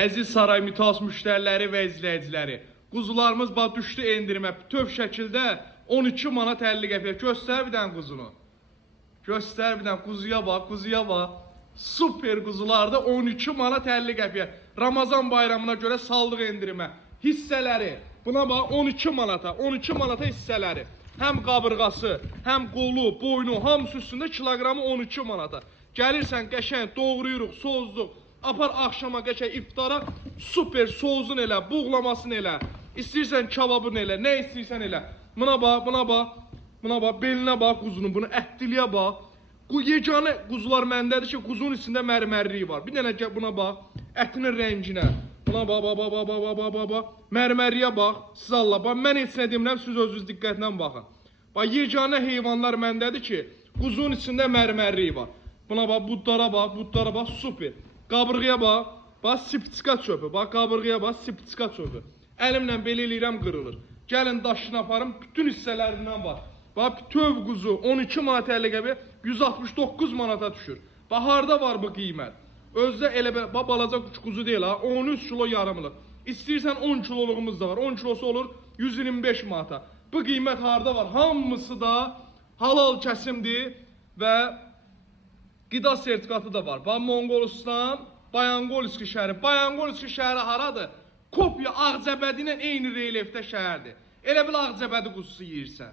Əziz Saray Mitas müştəriləri və izləyiciləri, quzularımız düşdü endirmə bütöv şəkildə 12 manat 50 qəpiyə. Göstər bir dənə quzunu. Göstər bir dənə quzuya bax, quzuya bax. Super quzularda 12 manat 50 qəpiyə. Ramazan bayramına görə saldıq endirmə. Hissələri, buna bax 12 manata hissələri. Həm qabırğası, həm qolu, boynu, hamısı üstündə kiloqramı 12 manata. Gəlirsən qəşəng doğrayırıq, sozduq. Apar axşama qəşəng iftara super sozun elə, buğlamasını elə. İstəyirsən kebabını elə, nə istəyirsən elə. Buna bax, buna bax. Buna bax, belinə bax quzunun, bunu ətdiliyə bax. Yeganə quzular məndədir ki, quzunun içində mərmərliyi var. Bir dənə buna bax, ətinin rənginə. Buna bax. Mərmərliyə bax, siz Allah bax. Mən heç nə demirəm, siz özünüz diqqətlə baxın. Bax, yeganə heyvanlar məndədir ki, quzunun içində mərmərliyi var. Buna bax, budlara bax, super. Qabırğıya bax, bax siptika çöpü, bax qabırğıya bax, siptika çöpü. Əlimlə belə eləyirəm, qırılır. Gəlin daşını aparım, bütün hissələrindən var. Bax, bütöv quzu 12 manat 50 qəpiyə 169 manata düşür. Bax, harada var bu qiymət? Özdə elə bax, balaca quzu deyil ha, 13 kilo yarımlıq. İstəyirsən 10 kiloluğumuz da var, 10 kilosu olur 125 manata. Bu qiymət harada var? Hamısı da halal kəsimdir və qida sertifikatı da var. Bax, Monqolistan, Bayanqolski şəhəri. Bayanqolski şəhəri haradır? Kopya Ağcabədi ilə eyni relyefdə şəhərdir. Elə bil Ağcabədi quzusu yeyirsən.